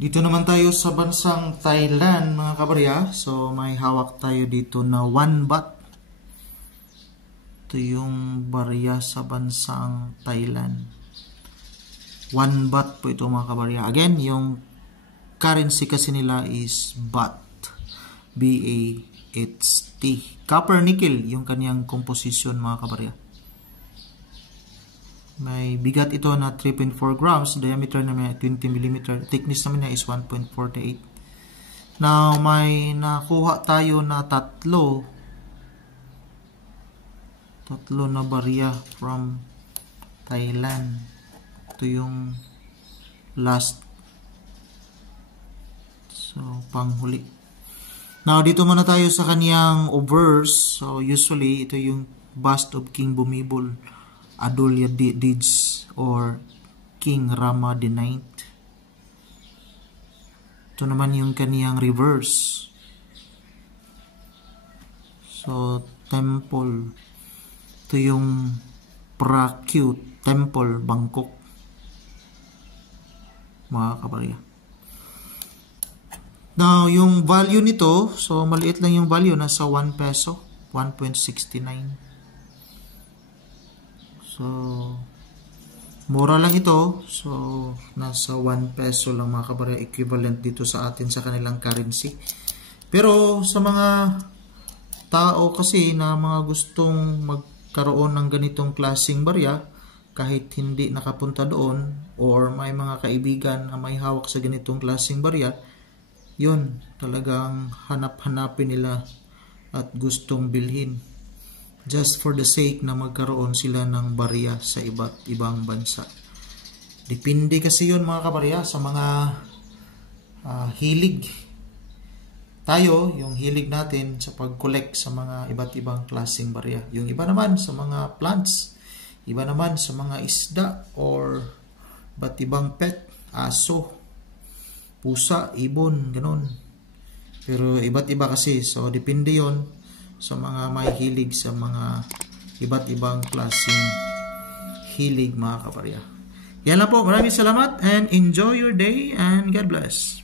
Dito naman tayo sa bansang Thailand, mga kabarya. So, may hawak tayo dito na 1 baht. Ito yung barya sa bansang Thailand. 1 baht po ito, mga kabarya. Again, yung currency kasi nila is baht. B-A-H-T. Copper nickel, yung kanyang composition, mga kabarya. May bigat ito na 3.4 grams, diameter naman 20 mm, thickness naman niya is 1.48. Now, may nakuha tayo na tatlo na barya from Thailand. Ito yung last. So, panghuli. Now, dito muna tayo sa kaniyang obverse. So, usually, ito yung bust of King Bhumibol Adulyadej or King Rama IX. Ito naman yung kaniyang reverse. So, temple. Ito yung Prakyut Temple, Bangkok. Mga kabarya. Now, yung value nito, so maliit lang yung value, nasa 1 peso, 1.69. So, mura lang ito. So, nasa 1 peso lang, mga kabarya, equivalent dito sa atin sa kanilang currency. Pero sa mga tao kasi na mga gustong magkaroon ng ganitong klaseng barya, kahit hindi nakapunta doon or may mga kaibigan na may hawak sa ganitong klaseng barya, yun, talagang hanap-hanapin nila at gustong bilhin. Just for the sake na magkaroon sila ng barya sa iba't ibang bansa. Depende kasi yun, mga kabarya, sa mga hilig. Tayo, yung hilig natin sa pag-collect sa mga iba't ibang klaseng barya. Yung iba naman sa mga plants, iba naman sa mga isda or iba't ibang pet, aso, pusa, ibon, ganun. Pero iba't iba kasi, so depende yon sa mga may hilig sa mga iba't ibang klaseng hilig, mga kabarya. Yan lang po. Maraming salamat and enjoy your day and God bless.